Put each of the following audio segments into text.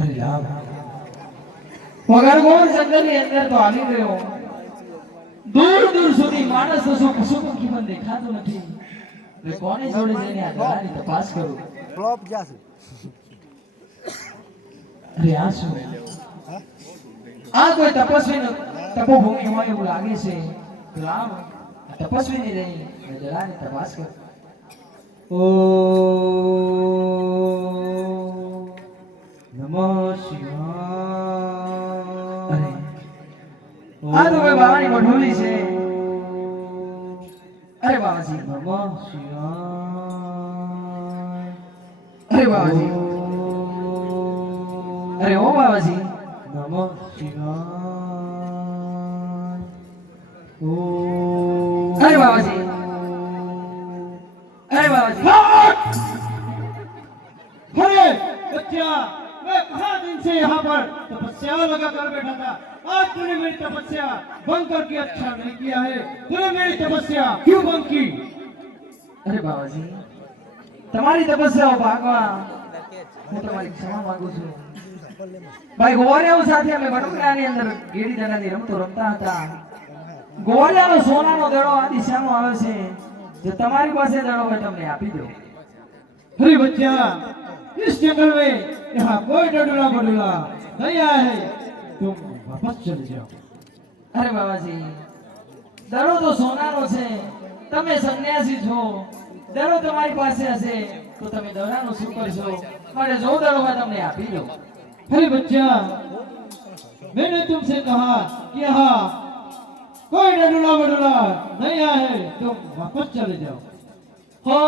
અરે રામ વગર ગોળ જંગલની અંદર તો આવી ગયો દૂર દૂર સુધી માણસ તો શું પશુ પંખી પણ દેખાતું નથી એટલે કોને જોડે જઈને આ દલાની તપાસ કરું ફ્લોપ ગયા છે અરે આ શું આ કોઈ તપસ્વી તપોભૂમિ હોય એવું લાગે છે રામ તપસ્વી ની રહી દલાની તપાસ કર ઓ નમઃ શિવાય અરે આ તો કોઈ બાવાની મઢુલી છે અરે બાબાજી નમઃ શિવાય અરે બાબાજી અરે ઓ બાબાજી નમઃ શિવાય ઓ અરે બાબાજી अरे बाबा जी अरे बच्चा मैं कहा दिन से यहाँ पर तपस्या लगा कर बैठा था आज तूने मेरी तपस्या भंग करके अच्छा नहीं किया है तूने मेरी तपस्या क्यों भंग की अरे बाबा जी તમારી તપસ્યાઓ ભાગવા હું તમારી ક્ષમા માંગુ છું ભાઈ ગોવાળિયાઓ સાથે અમે વડોદરાની અંદર ગેડી દડાની રમતો રમતા હતા ગોવાળિયાનો સોનાનો દડો આ દિશામાં આવે છે जो तुम्हारी पास दड़ो है तुमने आप ही दो अरे बच्चा इस जंगल में यहाँ कोई डडूला बडूला नहीं आया है तुम वापस चले जाओ अरे बाबा जी दड़ो तो सोनानो છે તમે સન્યાસી છો દડો તમારી પાસે હશે તો તમે દડાનો શું કરશો માટે જો દડો હોય તમને આપી દો अरे बच्चा मैंने तुमसे कहा कि यहाँ कोई डडूला बडूला नहीं आया है तुम वापस चले जाओ हो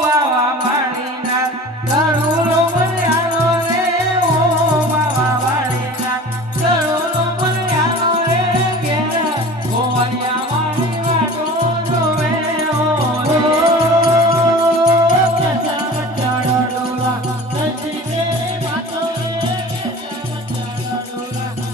बाबा माणीना દડો બન્યાનો રે ઓ બાબા માણીના દડો બન્યાનો રે કે ગોવાળિયા મારી વાટો જોવે ઓ કેસા બચ્ચા ડડોલા સચી કે વાતો રે કેસા બચ્ચા ડડોલા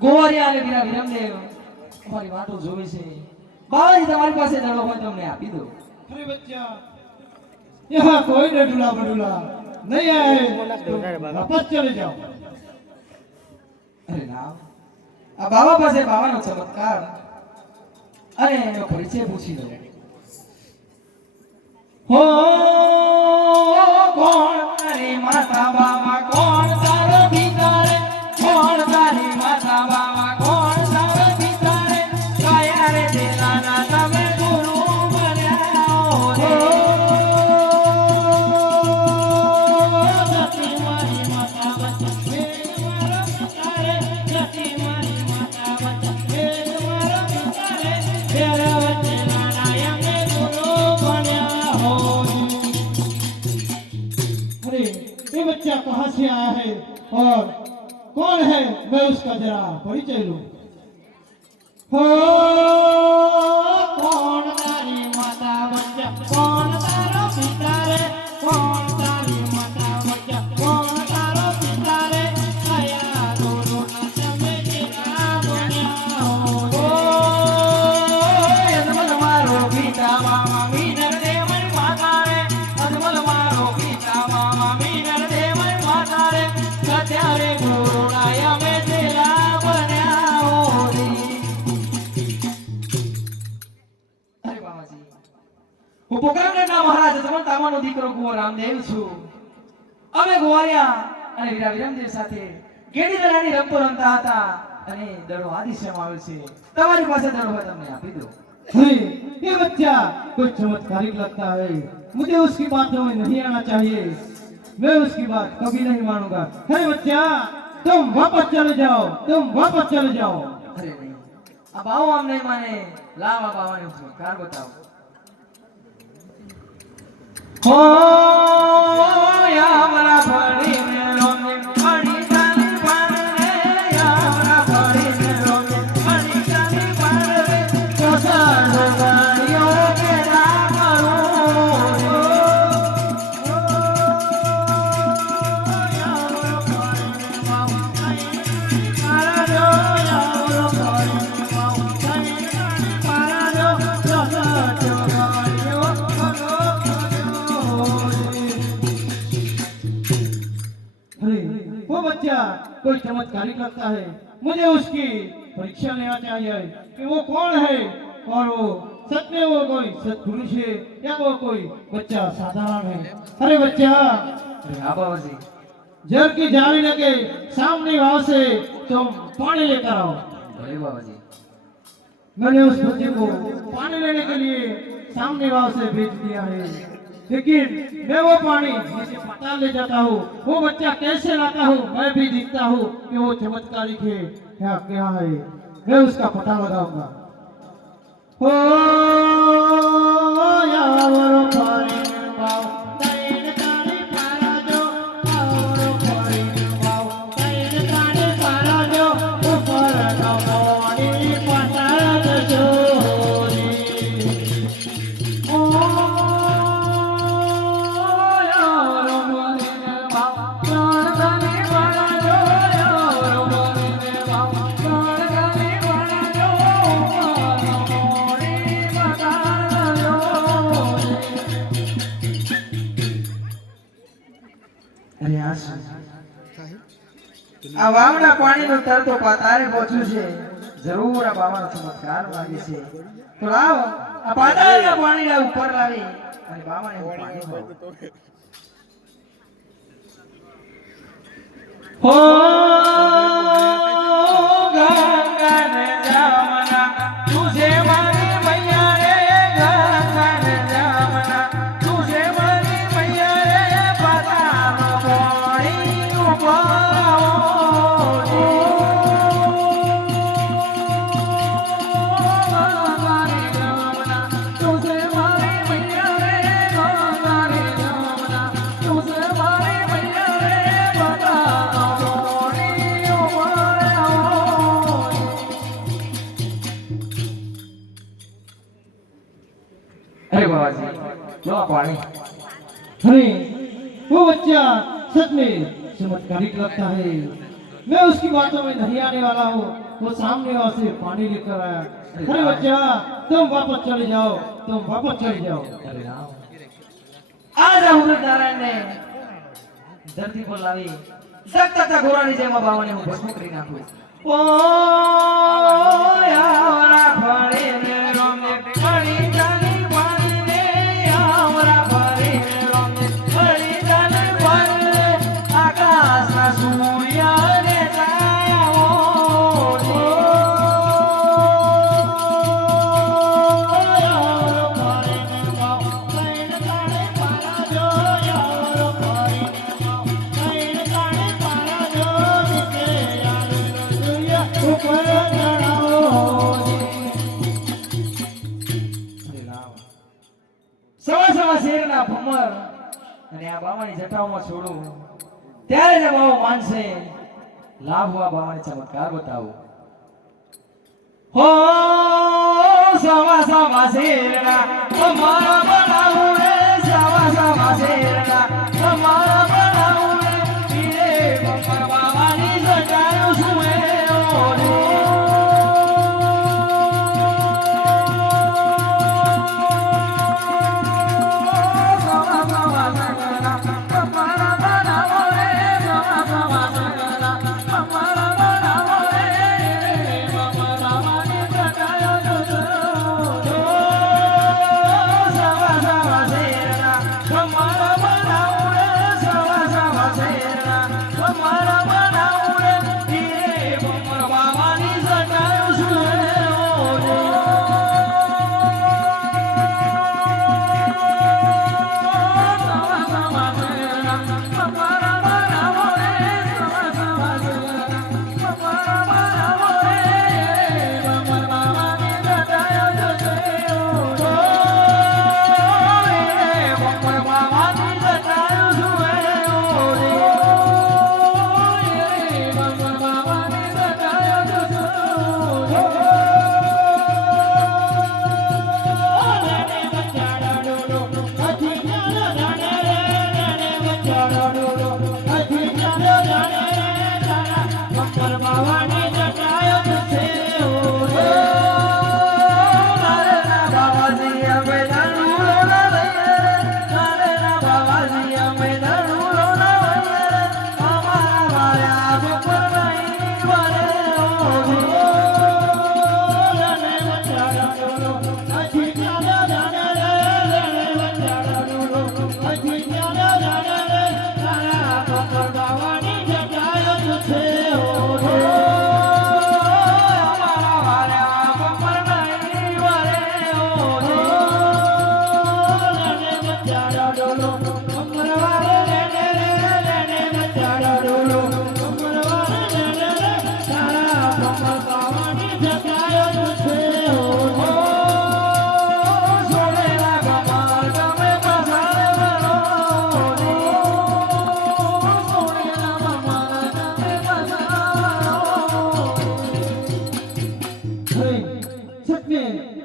ગોવાળિયા અને વીરા વિરમદેવ તમારી વાતો જોવે છે બાબાજી તમારી પાસે દડો હોય તમને આપી દો अरे बच्चा यहाँ कोई डडूला बडूला नहीं आया है तुम वापस चले जाओ અરે રામ આ બાબા પાસે બાવાનો ચમત્કાર અને એનો પરિચય પૂછી લો હો કોણ તારી માતા બાબા કોણ તારો ભીતરે કોણ તારી માતા બાબા કોણ તારો ભીતરે કયા રે દેલાના તમે ગુરુ બન્યા હો સતી મારી માતા બચા મે મારા ભીતરે સતી મારી માતા બચા મે મારા ભીતરે તેરા વચના નાયમે ગુરુ બન્યા હો ये बच्चा कहाँ से आया है और कौन है, मैं उसका जरा परिचय लूं। हो कौन तारी माता बच्चा, कौन तारो पिता रे, कौन तारी माता बच्चा, कौन तारो पिता रे, आया दोनों नचमे तेरा बन्या हो। અજમલ મારો ગીતા મામા મીનર દે મારી માતા રે, અજમલ મારો ગીતા મામા મીનર દે મારી માતા રે, સત્યારે ગુરુનાય મે તેરા બન્યા હોરી. અરે બાબાજી, હું પોકરણના મહારાજ અજમલ તામાનો દીકરો કુંવર રામદેવ છું. અમે ગોવાળિયા અને વીરા વિરમદેવ સાથે ગેડી દડાની રમતો રમતા હતા અને દડો આ દિશામાં આવ્યો છે. તમારી પાસે દડો હોય તમને આપી દો. अरे ये बच्चा कुछ चमत्कारिक लगता है, मुझे उसकी बातों में नहीं आना चाहिए, मैं उसकी बात कभी नहीं मानूंगा। अरे बच्चा तुम वापस चले जाओ, तुम वापस चले जाओ। अरे नहीं, अब आओ, हम नहीं माने, लाओ अब आवाने उसको कार बताओ। हो या हमारा फड़ी में रोने फड़ी जाने पर रे, या हमारा फड़ी में रोने फड़ी जाने पर रे, तो सारो गाड़ियों के राम रो या हमारा फड़ी में माँ मारा जो, या हमारा फड़ी में माँ मारा जो, तो सारो गाड़ियों अरे वो बच्चा कोई चमत्कारिक लगता है, मुझे उसकी परीक्षा लेना चाहिए कि वो कौन है और वो सच में वो कोई सत्पुरुष है या वो कोई बच्चा साधारण है। अरे बच्चा अरे हाँ बाबाजी, जल की जाली लगे सामने वहां से तुम पानी लेकर आओ। अरे बाबाजी, मैंने उस बच्चे को पानी लेने के लिए सामने वहां से भेज दिया है, लेकिन मैं वो पानी नीचे पता ले जाता हूँ, वो बच्चा कैसे लाता हूँ मैं भी देखता हूँ कि वो चमत्कारिक है क्या क्या है, मैं उसका पता लगाऊंगा। हो यावरो पानी में पाओ, तैन ताने पारा जो, यावरो पानी में पाओ, तैन ताने पारा जो, ऊपर का पानी पता जो અરે આ શું? આ વાવના પાણીનો તર તો પાતાળે પહોંચ્યું છે. જરૂર આ બાવાનો ચમત્કાર લાગે છે. તો લાવ આ પાતાળના પાણીને ઉપર લાવી અને બાવાને હું પાણી પાઉં. હો ગંગા ને જમના તુજે મારી મૈયા રે, ગંગા ને જમના તુજે મારી મૈયા રે, પાતાળનો પાણી ઉપર अरे बाबाजी, लो आ पानी। अरे वो बच्चा सच में चमत्कारिक लगता है, मैं उसकी बातों में नहीं आने वाला हूँ, वो सामने वहां से पानी लेकर आया। अरे बच्चा तुम वापस चले जाओ, तुम वापस चले जाओ। अरे राम, आज अमृत नारायण ने धरती पर लावी સખત ઘોડાની જેમ બાવાને હું ભસ્મ કરી નાખું. ઓ યાવરા ફળીને રોમે ફળી જાની પાણીને, યાવરા ફળીને રોમે ફળી જાની પાણીને, આકાશના સૂર્યને છાયાઓ અને આ બાવાની જટાઓમાં છોડું ત્યારે જ બાવો માનશે લાભ આ બાવાની ચમત્કાર બતાવું હો સવા સવા શેરડા તમારા બનાવું રે સવા સવા શેરડા તમારા બનાવું રે પીરે બપર બાવાની સજાયો સુએ ઓરે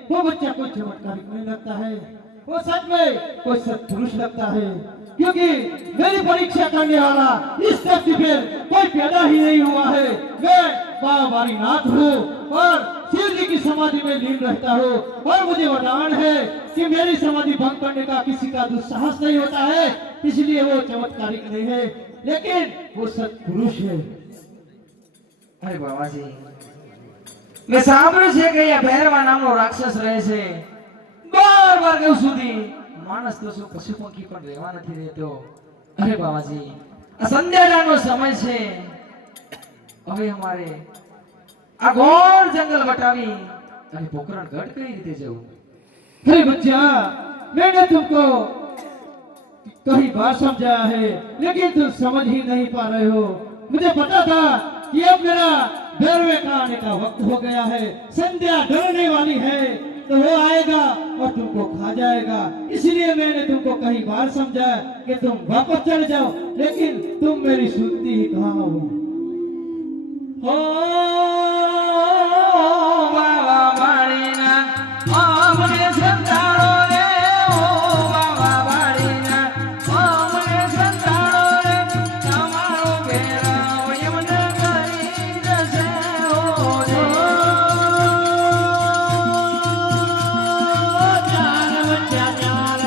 वो बच्चा कोई चमत्कारिक नहीं लगता है, वो सच में कोई सत्पुरुष लगता है, क्योंकि मेरी परीक्षा करने वाला इस धरती पर कोई पैदा ही नहीं हुआ है। मैं बाबारी नाथ हूँ और शिव जी की समाधि में लीन रहता हूँ और मुझे वरदान है कि मेरी समाधि भंग करने का किसी का दुस्साहस नहीं होता है, इसलिए वो चमत्कारिक नहीं है, लेकिन वो सत्पुरुष है। अरे बाबाजी मैं સાંભળ્યું છે કે આ ભૈરવા નામનો રાક્ષસ રહે છે બાર કેવું સુધી માણસ તો શું પશુ પંખી પણ રહેવા નથી રહેતો અરે બાબાજી આ સંધ્યાનો સમય છે હવે અમારે આ ઘોર જંગલ વટાવી અને પોકરણગઢ કઈ રીતે જવું अरे बच्चा, मैंने तुमको कई बार समझाया है, लेकिन तुम समझ ही नहीं पा रहे हो। मुझे पता था कि अब मेरा भैरवे का आने का वक्त हो गया है, संध्या ढलने वाली है, तो वो आएगा और तुमको खा जाएगा। इसलिए मैंने तुमको कई बार समझाया कि तुम वापस चले जाओ, लेकिन तुम मेरी सुनती ही कहाँ हो। हो बाबा बाळीना आमने संताड़ो रे ओ बाबा बाळीना आमने संताड़ो रे તમારો ઘેરાવ યમને કરી જશે ઓ રે ચાલ વચ્ચા ચાલ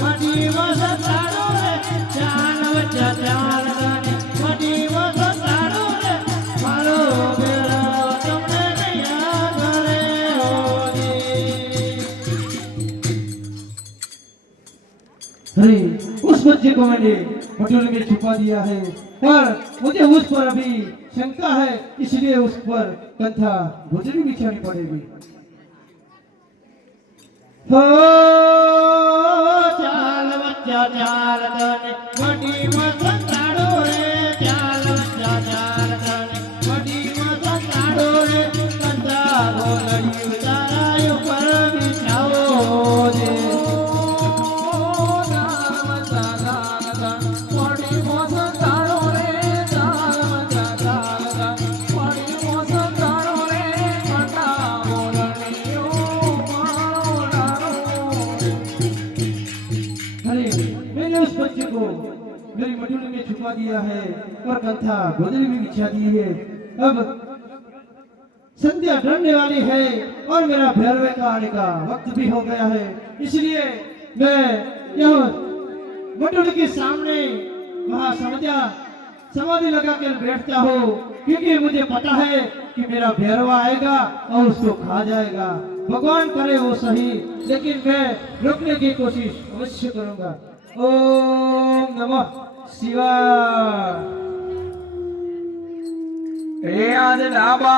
મડીમાં સંતાડો રે, ચાલ વચ્ચા ચાલ મડીમાં સંતાડો રે, મારો ઘેરાવ તમને નૈયા કરે હોજી। अरे उस बच्चे को मैंने पटोले में छुपा दिया है, पर मुझे उस पर अभी शंका है, इसलिए उस पर कंथा भुजरी बिछानी पड़ेगी। हो चाल बच्चा चाल तने मडी में संताड़ो रे, चाल बच्चा चाल तने मडी में संताड़ो रे, कंथा भुजरी तारा ऊपर बिछाओ रे। નામ સદા मेरी मटुली में छुपा दिया है और कंथा गोदरी में बिछा दी है। अब संध्या ढलने वाली है और मेरा भैरवे का आने का वक्त भी हो गया है, इसलिए मैं यह मटुली के सामने वहां समाधि लगा कर बैठता हूँ, क्योंकि मुझे पता है कि मेरा भैरवा आएगा और उसको खा जाएगा। भगवान करे वो सही, लेकिन मैं रोकने की कोशिश अवश्य करूंगा। ओम नमः शिवाय। आज लाबा